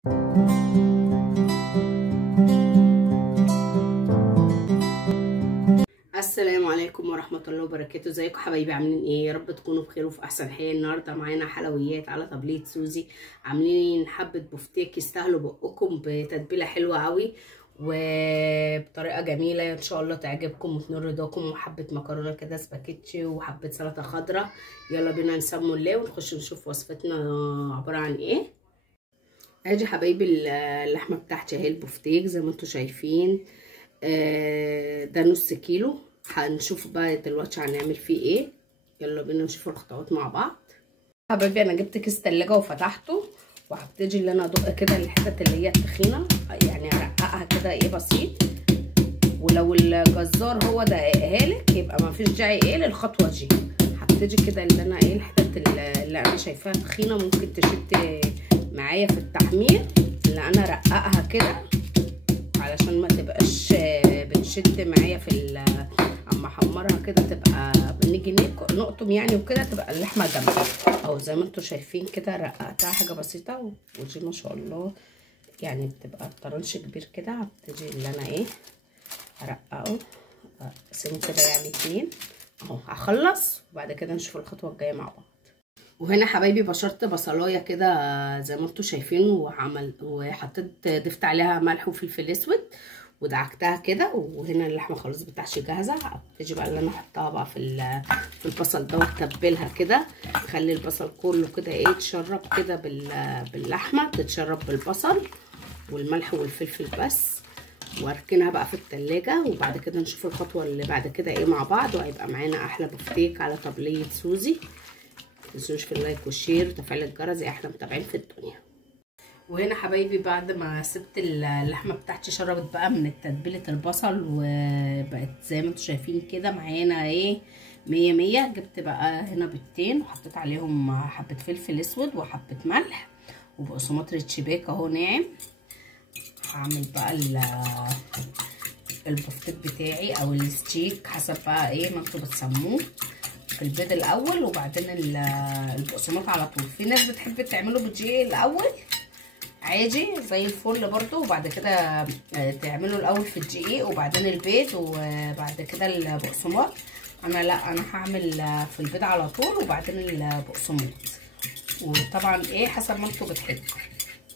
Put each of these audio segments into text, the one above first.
السلام عليكم ورحمة الله وبركاته. ازيكم حبايبي؟ عاملين ايه؟ يا رب تكونوا بخير وفي احسن حال. النهارده معانا حلويات على طبلية سوزي، عاملين حبة بفتيك يستاهلوا بقكم بتتبيلة حلوة قوي وبطريقة جميلة ان شاء الله تعجبكم وتنور رضاكم، وحبة مكرونة كده سباكيتشي وحبة سلطة خضراء. يلا بينا نسموا الله ونخش نشوف وصفتنا عبارة عن ايه. ادي حبايبي اللحمة بتاعتي اهي، البفتيك زي ما انتم شايفين. ده نص كيلو. هنشوف بقى دلوقتي هنعمل فيه ايه. يلا بينا نشوف الخطوات مع بعض. حبايبي انا جبت كيس تلاجة وفتحته، وهبتدي اللي انا ادق كده الحتت اللي هي التخينه، يعني ارققها كده ايه بسيط. ولو الجزار هو دققها لك يبقى ما فيش داعي ايه للخطوه دي. هبتدي كده اللي انا ايه الحتت اللي انا شايفاها تخينه ممكن تشد معايا في التحمير، اللي انا ارققها كده علشان ما تبقاش بتشد معايا في اما احمرها كده، تبقى بنيجي نقطم يعني وكده تبقى اللحمه جامده. او زي ما انتم شايفين كده رققتها حاجه بسيطه، ودي ما شاء الله يعني بتبقى الطرنش كبير كده. هبتدي اللي انا ايه ارققه، اقسمه كده يعني 2 اهو. هخلص وبعد كده نشوف الخطوه الجايه مع بعض. وهنا حبايبي بشرت بصلايه كده زي ما انتم شايفين، وحطيت ضفت عليها ملح وفلفل اسود ودعكتها كده. وهنا اللحمه خلاص بتاعتي جاهزه. هبتدي بقى اللي انا احطها بقى في البصل ده واتبلها كده، اخلي البصل كله كده ايه يتشرب كده باللحمه، تتشرب بالبصل والملح والفلفل بس، واركنها بقى في التلاجة. وبعد كده نشوف الخطوه اللي بعد كده ايه مع بعض، وهيبقى معانا احلى بفتيك على طبلية سوزي. متنسوش في اللايك والشير وتفعيل الجرس زي احلى متابعين في الدنيا. وهنا حبايبي بعد ما سبت اللحمه بتاعتي شربت بقى من تتبيله البصل وبقت زي ما انتم شايفين كده معانا ايه 100 100. جبت بقى هنا بيضتين وحطيت عليهم حبه فلفل اسود وحبه ملح وبقسماط ريتش باك اهو ناعم. هعمل بقى البفتيك بتاعي او الستيك حسب بقى ايه ما انتوا بتسموه، في البيض الاول وبعدين البقسماط على طول. في ناس بتحب تعمله بالدقيق الاول عادي زي الفل برضو، وبعد كده تعمله الاول في الدقيق وبعدين البيض وبعد كده البقسماط. انا لا، انا هعمل في البيض على طول وبعدين البقسماط، وطبعا ايه حسب ما انتوا بتحبوا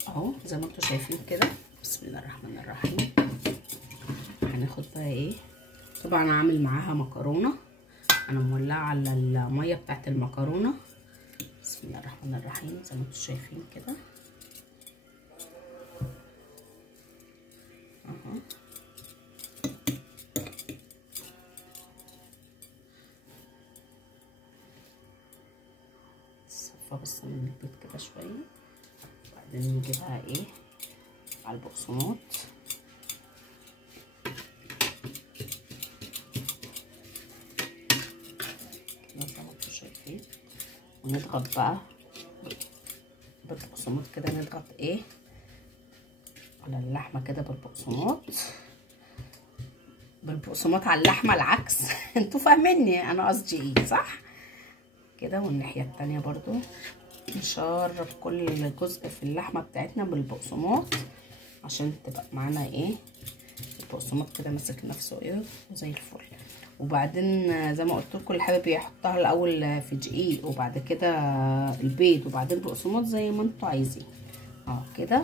اهو زي ما انتوا شايفين كده. بسم الله الرحمن الرحيم. هناخد بقى ايه، طبعا هعمل معاها مكرونه. انا مولعه على الميه بتاعت المكرونه. بسم الله الرحمن الرحيم زي ما انتم شايفين كده اهو. نصفى بس من البيض كده شويه، وبعدين نيجي بقى ايه على البقسماط. زي ما انتم شايفين، ونضغط بقى بالبقسماط كده، نضغط ايه على اللحمه كده بالبقسماط على اللحمه العكس انتوا فاهميني انا قصدي ايه صح كده. والناحيه التانيه برضو نشرب كل جزء في اللحمه بتاعتنا بالبقسماط عشان تبقى معانا ايه البقسماط كده ماسك نفسه ايه زي الفل. وبعدين زي ما قلت لكم اللي حابب يحطها الاول في دقيق وبعد كده البيض وبعدين بقسماط زي ما انتوا عايزين كده.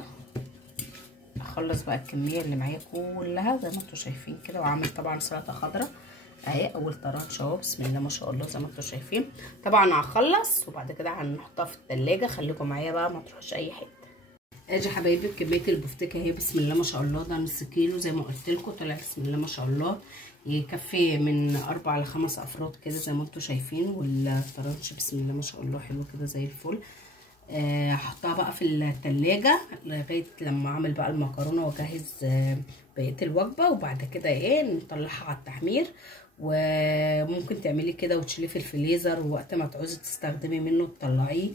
اخلص بقى الكميه اللي معايا كلها زي ما انتوا شايفين كده، واعمل طبعا سلطه خضراء اهي اول طرنش اهو. بسم الله ما شاء الله زي ما انتوا شايفين. طبعا هخلص وبعد كده هنحطها في التلاجة. خليكم معايا بقى ما تروحوش اي حته. ادي حبايبي كميه البفتيك اهي بسم الله ما شاء الله. ده نص كيلو زي ما قلت لكم، طلع بسم الله ما شاء الله يكفي من 4 ل 5 افراد كده زي ما انتوا شايفين. والطرنش بسم الله ما شاء الله حلو كده زي الفل. هحطها بقى في التلاجة لغايه لما اعمل بقى المكرونه واجهز بقيه الوجبه، وبعد كده ايه نطلعها على التحمير. وممكن تعملي كده وتشيليه في الفريزر، ووقت ما تعوزي تستخدمي منه تطلعيه،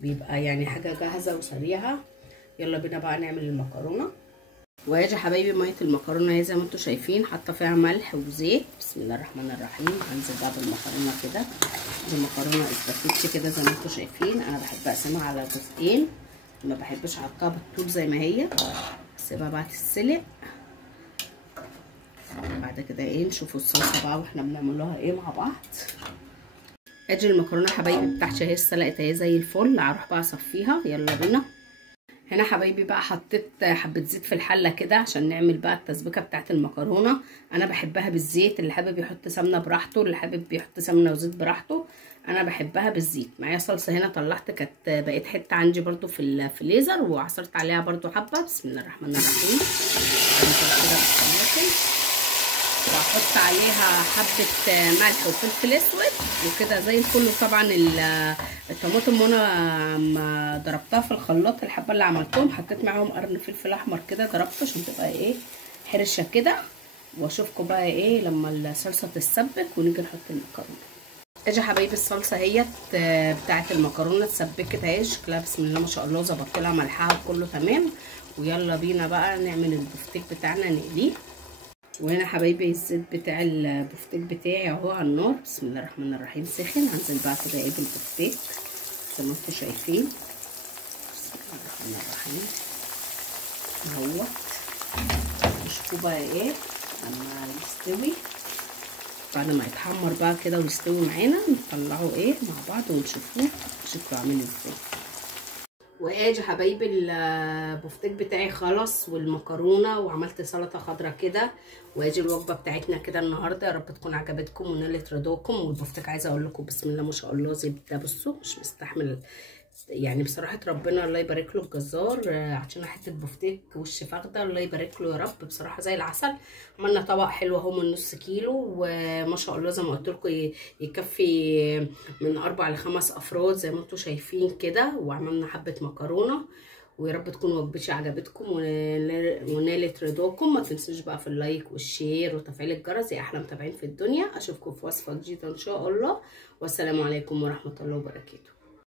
بيبقى يعني حاجه جاهزه وسريعه. يلا بينا بقى نعمل المكرونه. وادي حبايبي ميه المكرونه اهي زي ما انتم شايفين، حاطه فيها ملح وزيت. بسم الله الرحمن الرحيم. هنزل بقى بالمكرونه كده. دي مكرونه اسباجيتي كده زي ما انتم شايفين. انا بحب اقسمها على جزئين ما بحبش احطها بالطول زي ما هي، اسيبها بقى تتسلق. بعد كده ايه نشوفوا الصلصه بقى واحنا بنعملوها ايه مع بعض. ادي المكرونه حبايبي بتاعتي اهي اتسلقت اهي زي الفل. هروح بقى اصفيها، يلا بينا. هنا حبايبي بقى حطيت حبه زيت في الحله كده عشان نعمل بقى التسبيكه بتاعت المكرونه. انا بحبها بالزيت، اللي حابب يحط سمنه براحته، اللي حابب يحط سمنه وزيت براحته. انا بحبها بالزيت. معايا صلصه هنا طلعت، كانت بقيت حته عندي برده في الفريزر، وعصرت عليها برده حبه. بسم الله الرحمن الرحيم. واحط عليها حبه ملح وفلفل اسود وكده زي الفل. وطبعا الطماطم وانا ضربتها في الخلاط، الحبه اللي عملتهم حطيت معاهم قرن فلفل احمر كده، ضربته عشان تبقى ايه حرشه كده. واشوفكم بقى ايه لما الصلصه تتسبك ونيجي نحط المكرونه. اجي حبايبي الصلصه اهيت بتاعت المكرونه اتسبكت اهي، شكلها بسم الله ما شاء الله، ظبطت لها ملحها كله تمام. ويلا بينا بقى نعمل البفتيك بتاعنا نقليه. وهنا حبايبي الزيت بتاع البفتيك بتاعي اهو على النار. بسم الله الرحمن الرحيم سخن. هنزل بقى كده ايه بالبفتيك زي ما انتم شايفين. بسم الله الرحمن الرحيم اهوت. نشوفوا بقى ايه لما يستوي، بعد ما يتحمر بقى كده ويستوي معانا نطلعه ايه مع بعض ونشوفوه شكله عامل ازاي. واجي حبايبي البفتيك بتاعي خلص والمكرونه، وعملت سلطه خضراء كده. واجي الوجبه بتاعتنا كده النهارده، يا رب تكون عجبتكم ونالت رضاكم. والبفتيك عايزه اقول لكم بسم الله ما شاء الله زبده، بصوا مش مستحمل يعني بصراحه ربنا الله يبارك له الجزار. عشان حته بفتيك وش فخده الله يبارك له يا رب، بصراحه زي العسل. عملنا طبق حلو اهو من نص كيلو، وما شاء الله زي ما قلت لكم يكفي من 4 ل5 افراد زي ما انتم شايفين كده. وعملنا حبه مكرونه، ويا رب تكون وجبتي عجبتكم ونالت رضاكم. ما تنسوش بقى في اللايك والشير وتفعيل الجرس يا احلى متابعين في الدنيا. اشوفكم في وصفه جديده ان شاء الله، والسلام عليكم ورحمه الله وبركاته.